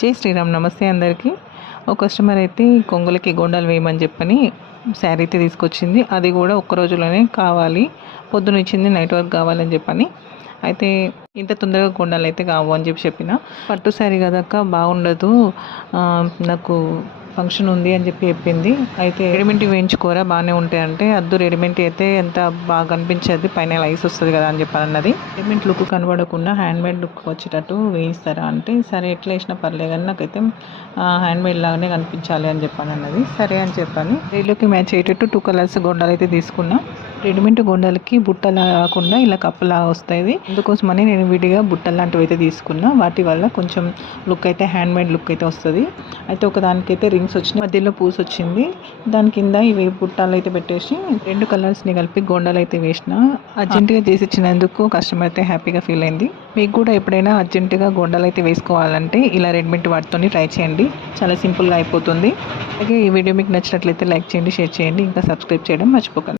జై శ్రీరామ్. నమస్తే అందరికీ. ఒక కస్టమర్ అయితే కొంగులకి గోండాలు వేయమని చెప్పని శారీ అయితే తీసుకొచ్చింది. అది కూడా ఒక్క రోజులోనే కావాలి, పొద్దున ఇచ్చింది, నైట్ వరకు కావాలని చెప్పని. అయితే ఇంత తొందరగా గోండాలు అయితే కావు అని చెప్పిన. పట్టు శారీ కదక్క బాగుండదు, నాకు ఫంక్షన్ ఉంది అని చెప్పింది. అయితే రెడీమేడ్ వేయించుకోరా బాగానే ఉంటాయి అంటే, అద్దు రెడీమేడ్ అయితే ఎంత బాగా అనిపించేది, పైన లైస్ వస్తుంది కదా అని చెప్పాలన్నది. రెడీమేడ్ లుక్ కనబడకుండా హ్యాండ్మేడ్ లుక్ వచ్చేటట్టు వేయిస్తారా అంటే, సరే ఎట్లా వేసినా పర్లేదు కానీ నాకైతే హ్యాండ్మేడ్ లాగానే కనిపించాలి అని చెప్పానన్నది. సరే అని చెప్పాను. రేట్లోకి మ్యాచ్ అయ్యేటట్టు 2 కలర్స్ గోండాలు అయితే తీసుకున్నా. రెడీమేడ్ గోండాలకి బుట్టలా కాకుండా ఇలా కప్పలా వస్తాయి. అందుకోసమని నేను విడిగా బుట్టలు లాంటివి అయితే తీసుకున్నా. వాటి వల్ల కొంచెం లుక్ అయితే హ్యాండ్మేడ్ లుక్ అయితే వస్తుంది. అయితే ఒక దానికైతే రింగ్స్ వచ్చినాయి, మధ్యలో పూస్ వచ్చింది. దాని కింద ఇవి బుట్టాలు అయితే పెట్టేసి 2 కలర్స్ని కలిపి గోండాలు అయితే వేసిన. అర్జెంటుగా చేసి ఇచ్చినందుకు కస్టమర్ అయితే హ్యాపీగా ఫీల్ అయింది. మీకు కూడా ఎప్పుడైనా అర్జెంటుగా గోండాలు అయితే వేసుకోవాలంటే ఇలా రెడీమేడ్ వాటితోని ట్రై చేయండి, చాలా సింపుల్గా అయిపోతుంది. అలాగే ఈ వీడియో మీకు నచ్చినట్లయితే లైక్ చేయండి, షేర్ చేయండి, ఇంకా సబ్స్క్రైబ్ చేయడం మర్చిపోకండి.